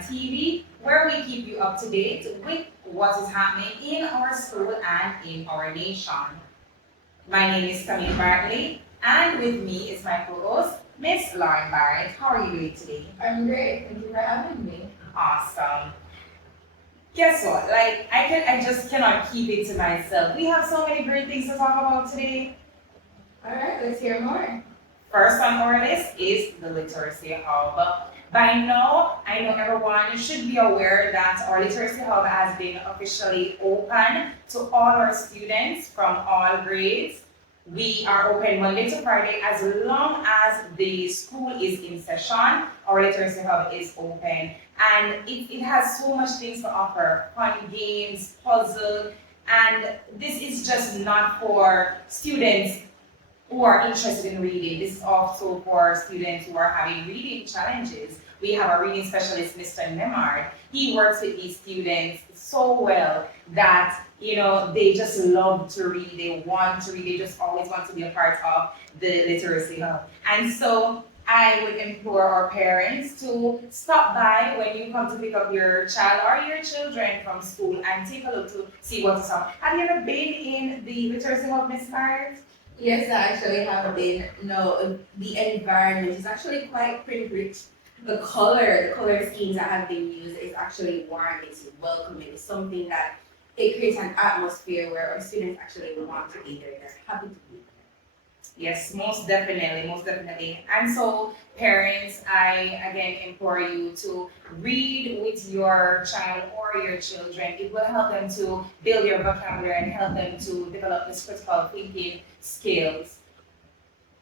TV, where we keep you up to date with what is happening in our school and in our nation. My name is Camille Bartley, and with me is my co-host, Miss Lauren Barrett. How are you doing today? I'm great. Thank you for having me. Awesome. Guess what? I just cannot keep it to myself. We have so many great things to talk about today. All right, let's hear more. First on our list is the Literacy Hub. By now, I know everyone should be aware that our Literacy Hub has been officially open to all our students from all grades. We are open Monday to Friday as long as the school is in session. Our Literacy Hub is open, and it has so much things to offer: fun games, puzzle, and this is just not for students who are interested in reading. This is also for students who are having reading challenges. We have our reading specialist, Mr. Emanm. He works with these students so well that they just love to read. They want to read. They just always want to be a part of the Literacy Hub. And so I would implore our parents to stop by when you come to pick up your child or your children from school and take a look to see what is up. Have you ever been in the Literacy Hub, Miss Barrett? Yes, I actually have been. No, the environment is actually quite pretty rich. The color schemes that have been used is actually warm, it's welcoming, it's something that it creates an atmosphere where our students actually want to be there. They're happy to be there. Yes, most definitely, most definitely. And so, parents, I again implore you to read with your child or your children. It will help them to build your vocabulary and help them to develop this critical thinking skills.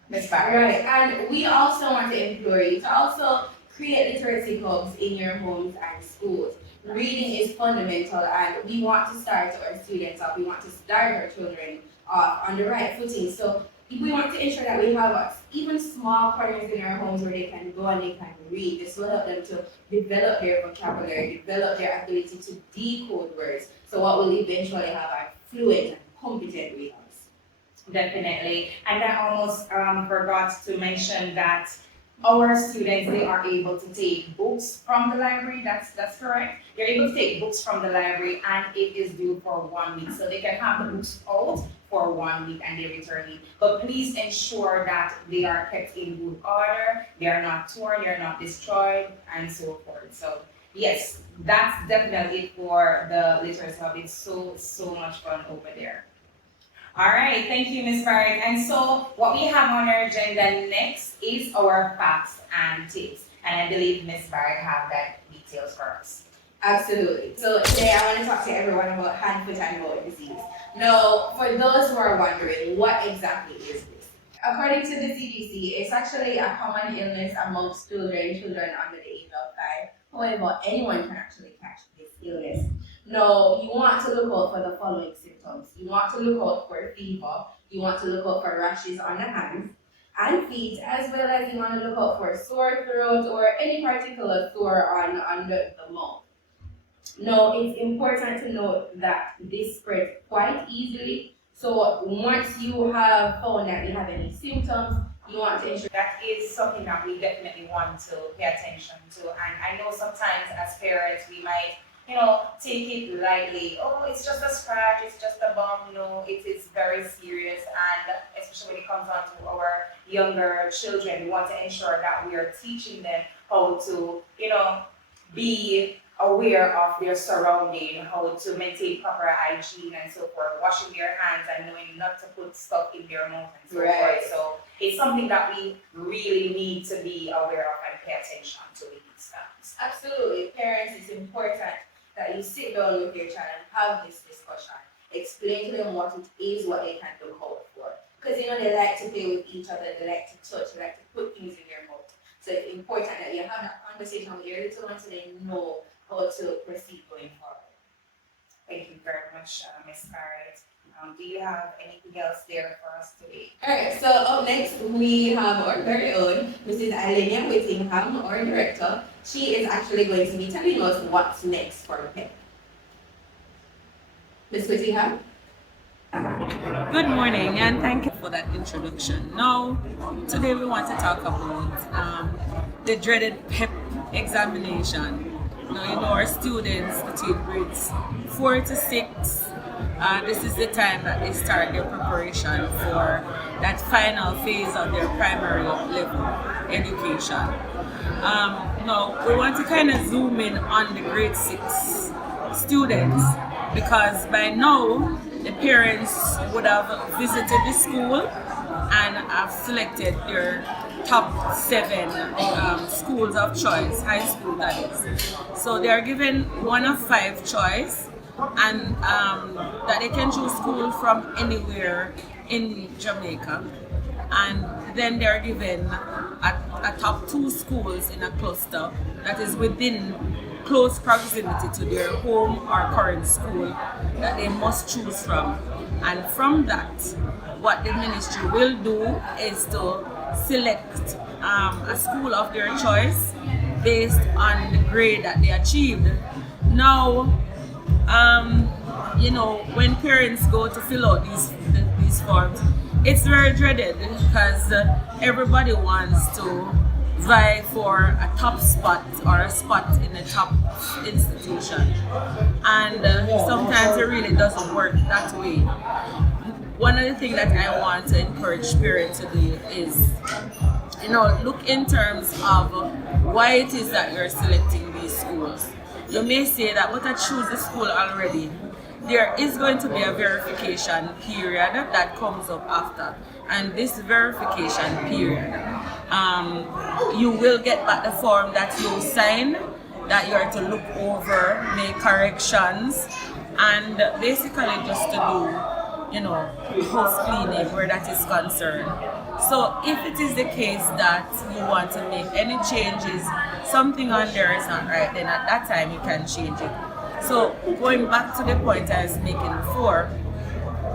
Miss Barrett. Right, and we also want to implore you to also create literacy hubs in your homes and schools. Reading is fundamental, and we want to start our students off. We want to start our children off on the right footing. So we want to ensure that we have even small corners in our homes where they can go and they can read. This will help them to develop their vocabulary, develop their ability to decode words. So what will eventually have are fluent and competent readers. Definitely. And I almost forgot to mention that our students, they are able to take books from the library. That's correct. They're able to take books from the library, and it is due for 1 week. So they can have the books out for 1 week and they return it. But please ensure that they are kept in good order. They are not torn, they are not destroyed, and so forth. So yes, that's definitely it for the Literacy Hub. It's so much fun over there. All right, thank you, Ms. Barrett. And so what we have on our agenda next is our facts and tips. And I believe Ms. Barrett have that details for us. Absolutely. So today I want to talk to everyone about hand, foot, and mouth disease. Now, for those who are wondering, what exactly is this? According to the CDC, it's actually a common illness amongst children under the age of 5. However, anyone can actually catch this illness. Now, you want to look out for the following symptoms. You want to look out for fever. You want to look out for rashes on the hands and feet, as well as you want to look out for sore throat or any particular sore on the mouth. Now, it's important to note that this spreads quite easily. So once you have found that you have any symptoms, you want to ensure that is something that we definitely want to pay attention to. And I know sometimes as parents we might, take it lightly. Oh, it's just a scratch, it's just a bump. No, it is very serious, and especially when it comes on to our younger children, we want to ensure that we are teaching them how to, be aware of their surrounding, how to maintain proper hygiene and so forth, washing their hands and knowing not to put stuff in their mouth and so forth. So it's something that we really need to be aware of and pay attention to in these times. Absolutely. Parents, it's important that you sit down with your child and have this discussion. Explain to them what it is, what they can look out for. Because they like to play with each other, they like to touch, they like to put things in their mouth. So it's important that you have that conversation with your little one so they know how to proceed going forward. Thank you very much, Ms. Barrett. Do you have anything else there for us today? Alright, so up next we have our very own Mrs. Alenia Whittingham, our director. She is actually going to be telling us what's next for PEP. Ms. Whittingham? Good morning, and thank you for that introduction. Now, today we want to talk about the dreaded PEP examination. Now, our students between grades 4 to 6, this is the time that they start their preparation for that final phase of their primary level education. Now, we want to kind of zoom in on the grade 6 students, because by now the parents would have visited the school and have selected their top 7 schools of choice, high school that is. So they are given one of 5 choice, and that they can choose school from anywhere in Jamaica. And then they are given a top 2 schools in a cluster that is within close proximity to their home or current school that they must choose from. And from that, what the ministry will do is to select a school of their choice based on the grade that they achieved. Now, when parents go to fill out these forms, it's very dreaded because everybody wants to vie for a top spot or a spot in a top institution, and sometimes it really doesn't work that way. One of the things that I want to encourage parents to do is, look in terms of why it is that you're selecting these schools. You may say that, but I choose the school already. There is going to be a verification period that comes up after, and this verification period, you will get back the form that you sign, that you are to look over, make corrections, and basically just to do, house cleaning where that is concerned. So if it is the case that you want to make any changes, something on there is not right, then at that time you can change it. So going back to the point I was making before,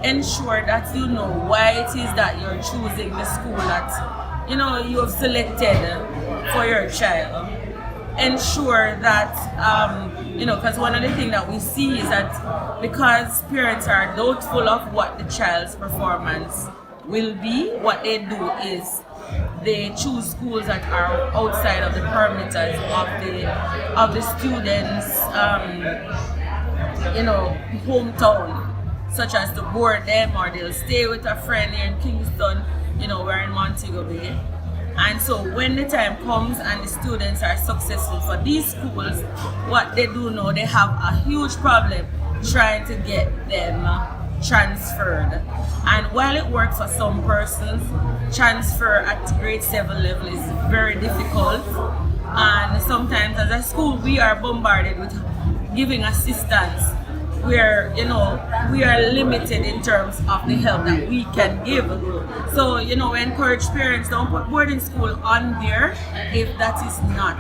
ensure that you know why it is that you're choosing the school that you have selected for your child. Ensure that because one of the things that we see is that because parents are doubtful of what the child's performance will be, what they do is they choose schools that are outside of the perimeters of the students' hometown, such as to board them, or they'll stay with a friend here in Kingston. We're in Montego Bay. And so when the time comes and the students are successful for these schools, what they do know, they have a huge problem trying to get them transferred. And while it works for some persons, transfer at grade 7 level is very difficult. And sometimes as a school, we are bombarded with giving assistance where we are limited in terms of the help that we can give. So we encourage parents, don't put boarding school on there if that is not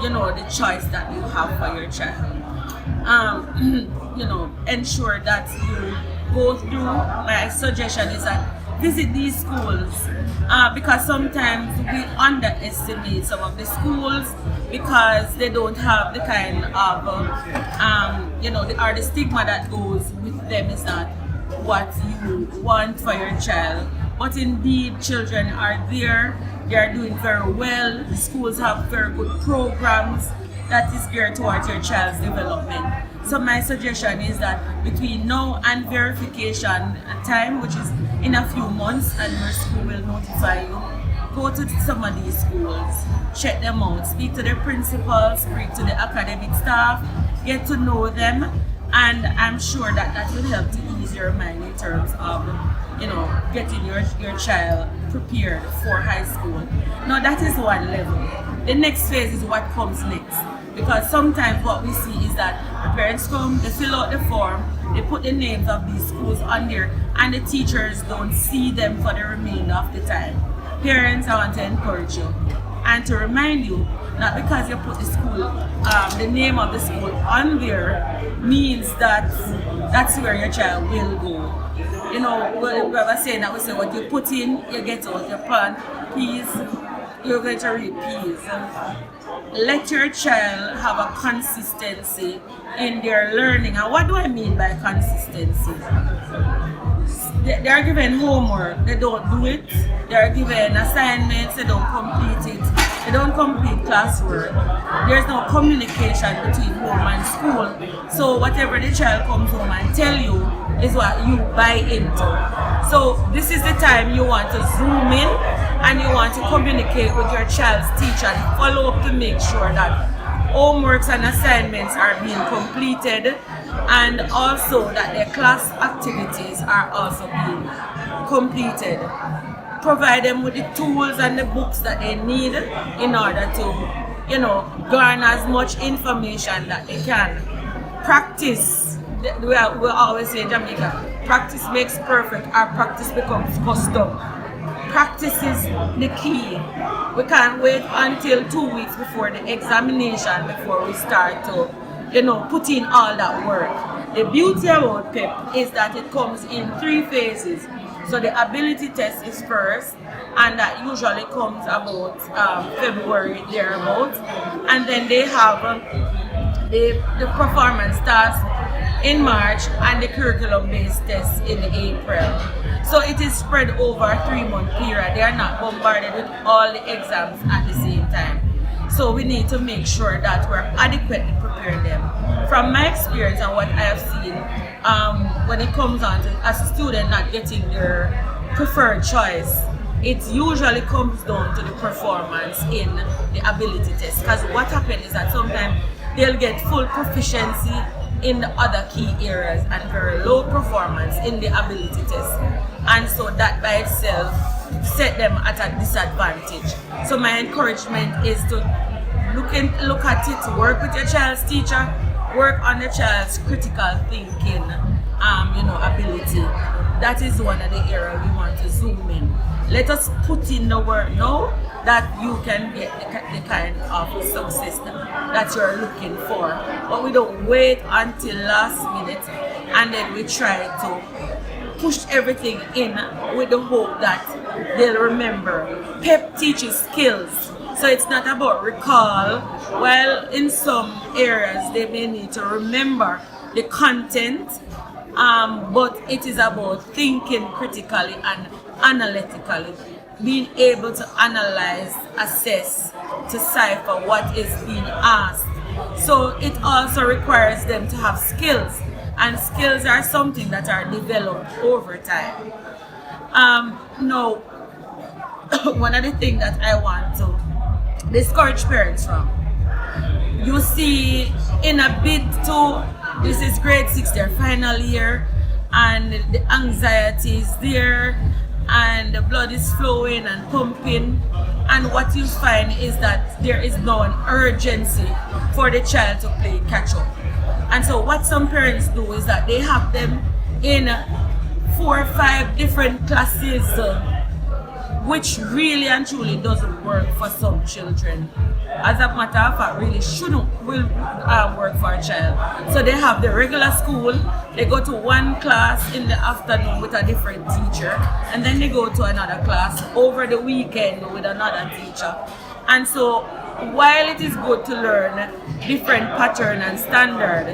the choice that you have for your child. Ensure that you go through. My suggestion is that visit these schools because sometimes we underestimate some of the schools because they don't have the kind of the stigma that goes with them is not what you want for your child. But indeed, children are there, they are doing very well. The schools have very good programs that is geared towards your child's development. So my suggestion is that between now and verification time, which is in a few months, and your school will notify you, go to some of these schools, check them out, speak to the principals, speak to the academic staff, get to know them, and I'm sure that that will help to ease your mind in terms of getting your child prepared for high school. Now that is one level. The next phase is what comes next. Because sometimes what we see is that the parents come, they fill out the form, they put the names of these schools on there, and the teachers don't see them for the remainder of the time. Parents, I want to encourage you and to remind you, not because you put the school, the name of the school on there means that that's where your child will go. We have a saying that we say what you put in, you get out. You plant peas, you're going to reap peas. Let your child have a consistency in their learning. And what do I mean by consistency? They are given homework, they don't do it. They are given assignments, they don't complete it. they don't complete classwork, there's no communication between home and school. So whatever the child comes home and tell you is what you buy into. So this is the time you want to zoom in and you want to communicate with your child's teacher and follow up to make sure that homeworks and assignments are being completed, and also that their class activities are also being completed. Provide them with the tools and the books that they need in order to, garner as much information that they can. Practice. We always say in Jamaica, practice makes perfect, or practice becomes custom. Practice is the key. We can't wait until 2 weeks before the examination before we start to, put in all that work. The beauty about PEP is that it comes in 3 phases. So the ability test is first, and that usually comes about February thereabouts, and then they have the performance task in March and the curriculum-based test in April. So it is spread over a 3-month period. They are not bombarded with all the exams at the same time. So we need to make sure that we're adequately preparing them. From my experience and what I have seen, when it comes on to as a student not getting their preferred choice, it usually comes down to the performance in the ability test. Because what happens is that sometimes they'll get full proficiency in the other key areas and very low performance in the ability test. And so that by itself set them at a disadvantage. So my encouragement is to look at it, work with your child's teacher, work on the child's critical thinking ability. That is one of the areas we want to zoom in. Let us put in the work now that you can get the kind of success that you're looking for. But we don't wait until last minute and then we try to push everything in with the hope that they'll remember. PEP teaches skills. So it's not about recall. While in some areas they may need to remember the content, but it is about thinking critically and analytically, being able to analyze, assess, decipher what is being asked. So it also requires them to have skills, and skills are something that are developed over time. Now, one of the things that I want to discourage parents from, you see, in a bid to, this is grade 6, their final year, and the anxiety is there, and the blood is flowing and pumping, and what you find is that there is now an urgency for the child to play catch up. And so what some parents do is that they have them in 4 or 5 different classes, which really and truly doesn't work for some children. As a matter of fact, really will work for a child. So they have the regular school, they go to one class in the afternoon with a different teacher, and then they go to another class over the weekend with another teacher. And so while it is good to learn different pattern and standard,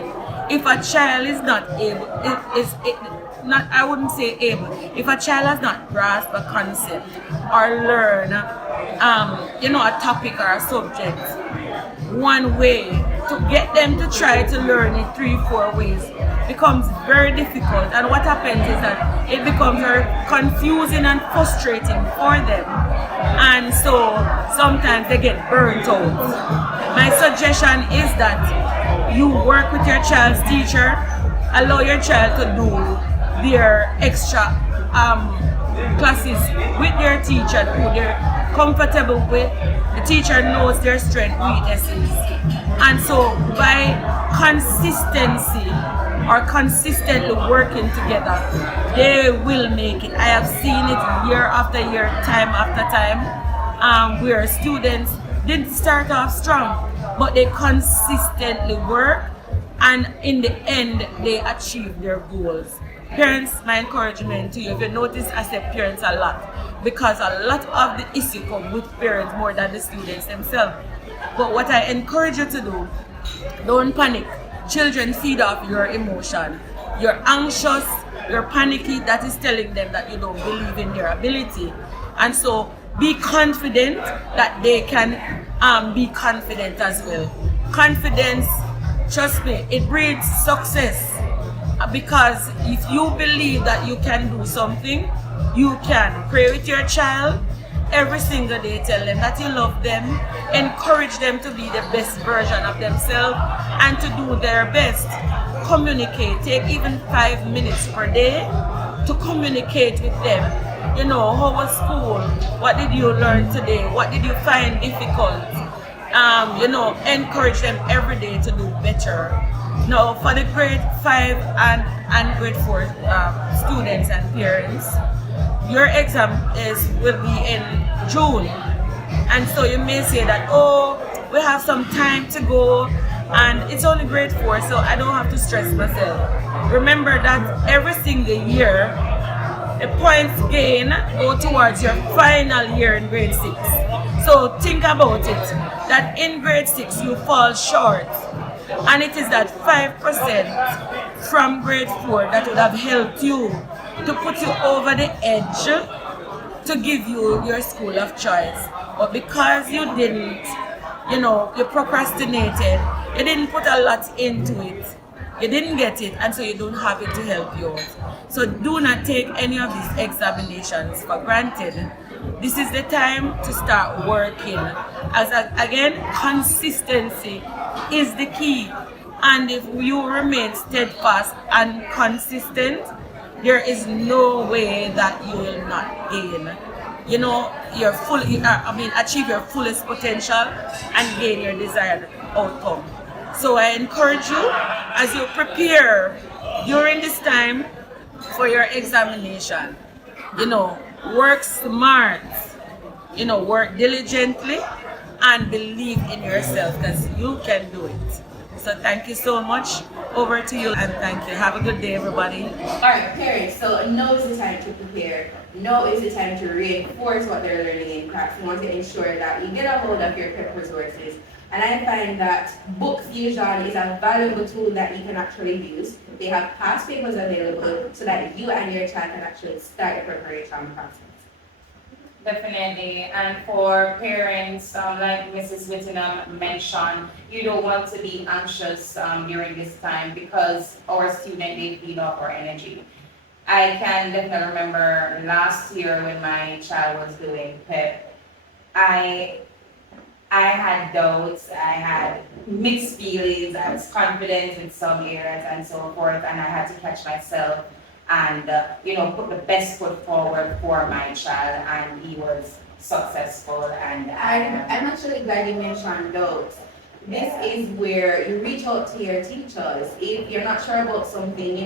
if a child is not able, I wouldn't say able, if a child has not grasped a concept or learn a topic or a subject one way, to get them to try to learn it 3-4 ways becomes very difficult. And what happens is that it becomes very confusing and frustrating for them, and so sometimes they get burnt out. My suggestion is that you work with your child's teacher, allow your child to do their extra classes with their teacher who they're comfortable with. The teacher knows their strengths, weaknesses, and so by consistency or consistently working together, they will make it. I have seen it year after year, time after time, where students didn't start off strong, but they consistently work, and in the end they achieve their goals. Parents, my encouragement to you, if you notice, I say parents a lot, because a lot of the issue come with parents more than the students themselves. But what I encourage you to do, don't panic. Children feed off your emotion. You're anxious, you're panicky, that is telling them that you don't believe in their ability. And so be confident that they can be confident as well. Confidence, trust me, it breeds success. Because if you believe that you can do something, you can. Pray with your child every single day. Tell them that you love them. Encourage them to be the best version of themselves and to do their best. Communicate. Take even 5 minutes per day to communicate with them. You know, how was school? What did you learn today? What did you find difficult? You know, encourage them every day to do better. Now, for the grade 5 and grade 4 students and parents, your exam will be in June. And so you may say that, oh, we have some time to go and it's only grade 4, so I don't have to stress myself. Remember that every single year, the points gain go towards your final year in grade 6. So think about it, that in grade 6 you fall short. And it is that 5% from grade 4 that would have helped you to put you over the edge to give you your school of choice. But because you didn't, you know, you procrastinated, you didn't put a lot into it, you didn't get it, and so you don't have it to help you out. So do not take any of these examinations for granted. This is the time to start working. Again, consistency is the key. And if you remain steadfast and consistent, there is no way that you will not gain. You know, achieve your fullest potential and gain your desired outcome. So I encourage you, as you prepare during this time for your examination, you know, work smart, you know, work diligently and believe in yourself, because you can do it. So thank you so much. Over to you, and thank you. Have a good day, everybody. All right, parents, so now is the time to prepare. Now is the time to reinforce what they're learning in class. You want to ensure that you get a hold of your prep resources. And I find that book fusion is a valuable tool that you can actually use. They have past papers available so that you and your child can actually start the preparation process. Definitely, and for parents, like Mrs. Whittingham mentioned, you don't want to be anxious during this time because our student, they feed off our energy. I can definitely remember last year when my child was doing PEP, I had doubts, I had mixed feelings, I was confident in some areas and so forth, and I had to catch myself and put the best foot forward for my child, and he was successful. And I'm actually glad you mentioned those. This is where you reach out to your teachers. If you're not sure about something,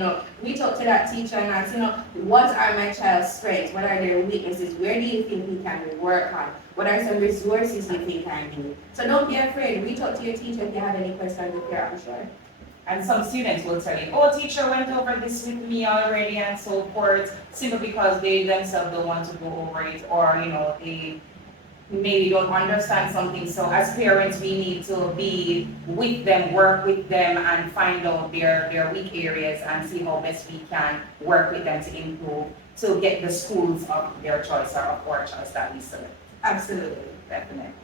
reach out to that teacher and ask, what are my child's strengths? What are their weaknesses? Where do you think we can work on? What are some resources you think I need? So don't be afraid. Reach out to your teacher if you have any questions if you're unsure. And some students will tell you, oh, teacher went over this with me already and so forth, simply because they themselves don't want to go over it, or, they maybe don't understand something. So as parents, we need to be with them, work with them, and find out their weak areas and see how best we can work with them to improve, to get the schools of their choice or of our choice that we select. Absolutely. Definitely.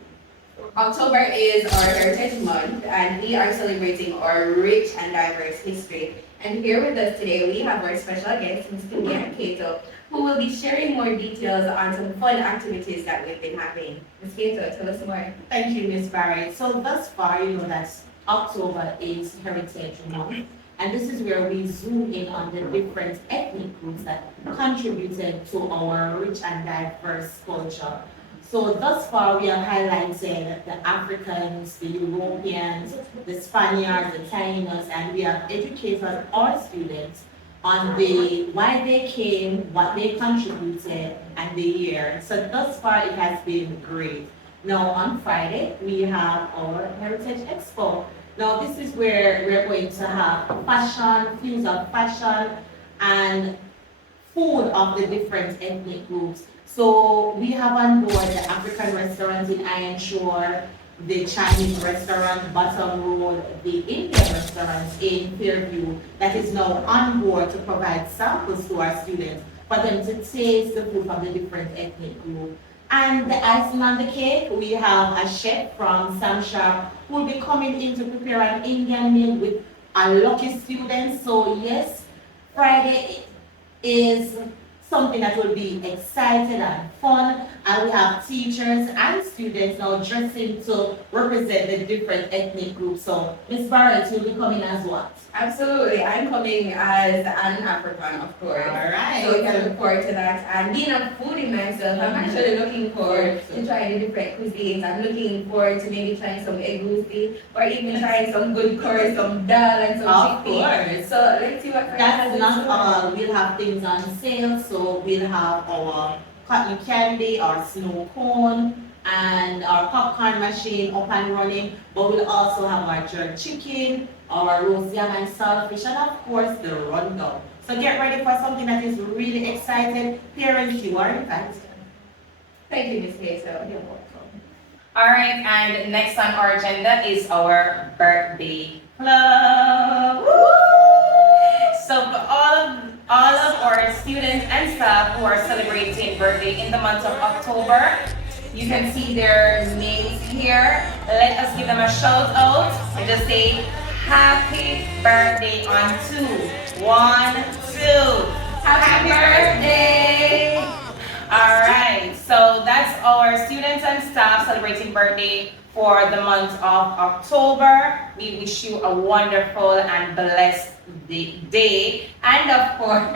October is our Heritage Month, and we are celebrating our rich and diverse history. And here with us today, we have our special guest, Ms. Kimian Cato, who will be sharing more details on some fun activities that we've been having. Ms. Cato, tell us more. Thank you, Ms. Barrett. So thus far, that October is Heritage Month, and this is where we zoom in on the different ethnic groups that contributed to our rich and diverse culture. So thus far, we have highlighted the Africans, the Europeans, the Spaniards, the Taínos, and we have educated our students on why they came, what they contributed, and the year. So thus far, it has been great. Now on Friday, we have our Heritage Expo. Now this is where we're going to have fashion, fuse of fashion, and food of the different ethnic groups. So we have on board the African restaurant in Iron Shore, the Chinese restaurant, Bottom Road, the Indian restaurant in Fairview, that is now on board to provide samples to our students for them to taste the food from the different ethnic groups. And the icing on the cake, we have a chef from Sam Shop who will be coming in to prepare an Indian meal with a lucky student. So yes, Friday is something that will be exciting and fun, and we have teachers and students now dressing to represent the different ethnic groups. So Miss Barrett, you'll be coming as what? Absolutely, I'm coming as an African, of course. Alright. So we can look forward to that. And being a foodie myself, I'm actually looking forward to trying the different cuisines. I'm looking forward to maybe trying some egusi or even trying some good curry, some dal and some Of chickpea. course. So let's see what That's not all. We'll have things on sale. So we'll have our cotton candy, our snow cone, and our popcorn machine up and running. But we'll also have our jerk chicken, our roast yam and saltfish, and of course the rundown. So get ready for something that is really exciting. Parents, you are invited. Thank you, Ms. Hazel. You're welcome. All right, and next on our agenda is our birthday club. Woo! So for all of our students and staff who are celebrating birthday in the month of October, you can see their names here. Let us give them a shout out and just say happy birthday on 2. 1, 2. Happy birthday! All right, so that's our students and staff celebrating birthday for the month of October. We wish you a wonderful and blessed day, and of course,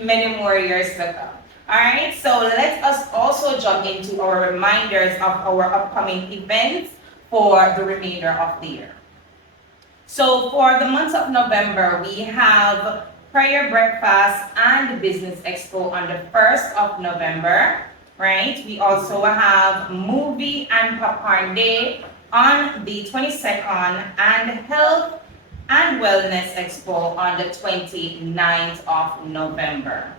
many more years to come. All right, so let us also jump into our reminders of our upcoming events for the remainder of the year. So for the month of November, we have prayer breakfast and business expo on the 1st of November, right? We also have movie and popcorn day on the 22nd and health and wellness expo on the 29th of November.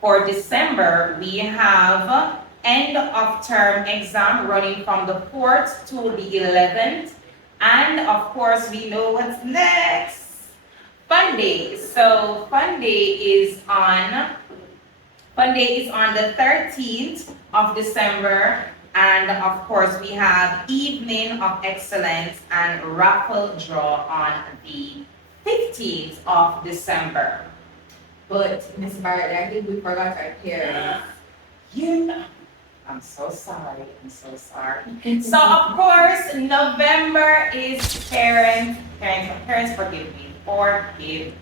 For December, we have end of term exam running from the 4th to the 11th. And of course, we know what's next. Fun Day. So Fun Day is on the 13th of December. And of course, we have Evening of Excellence and raffle draw on the 15th of December. But Ms. Barrett, I think we forgot our parents. You know, I'm so sorry. So of course, November is parents, forgive me. Alright,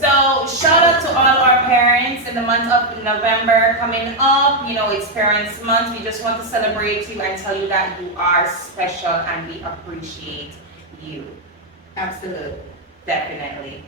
so shout out to all our parents in the month of November coming up. You know, it's Parents Month. We just want to celebrate you and tell you that you are special and we appreciate you. Absolutely. Definitely.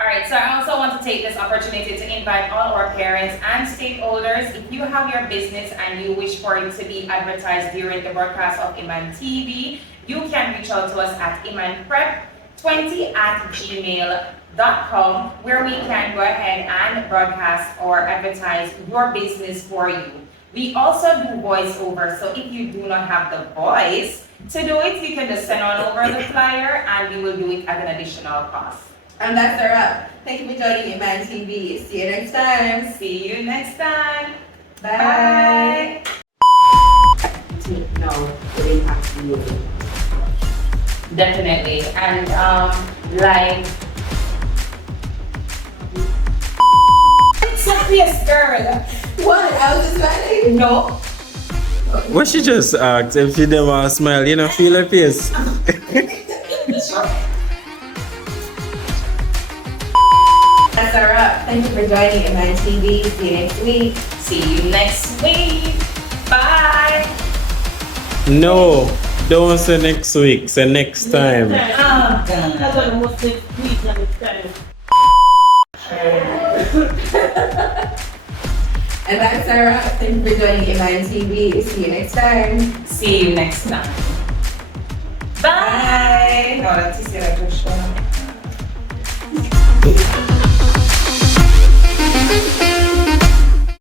Alright, so I also want to take this opportunity to invite all our parents and stakeholders. If you have your business and you wish for it to be advertised during the broadcast of Emanm TV, you can reach out to us at emanprep20@gmail.com, where we can go ahead and broadcast or advertise your business for you. We also do voiceover, so if you do not have the voice to do it, you can just send on over the flyer and we will do it at an additional cost. And that's a wrap. Thank you for joining Emanm TV. See you next time. See you next time. Bye. No, they have to be. Definitely. And like it's a fierce girl. What? I was just smiling? No. What she just asked, if you never smile, you don't feel her face. That's a wrap. Thank you for joining Emanm TV. See you next week. See you next week. Bye. No, don't say next week, say next time. Oh, God. That's what the most next week and it's time. And that's a wrap. Thank you for joining Emanm TV. See you next time. See you next time. Bye. No, that's just a good show.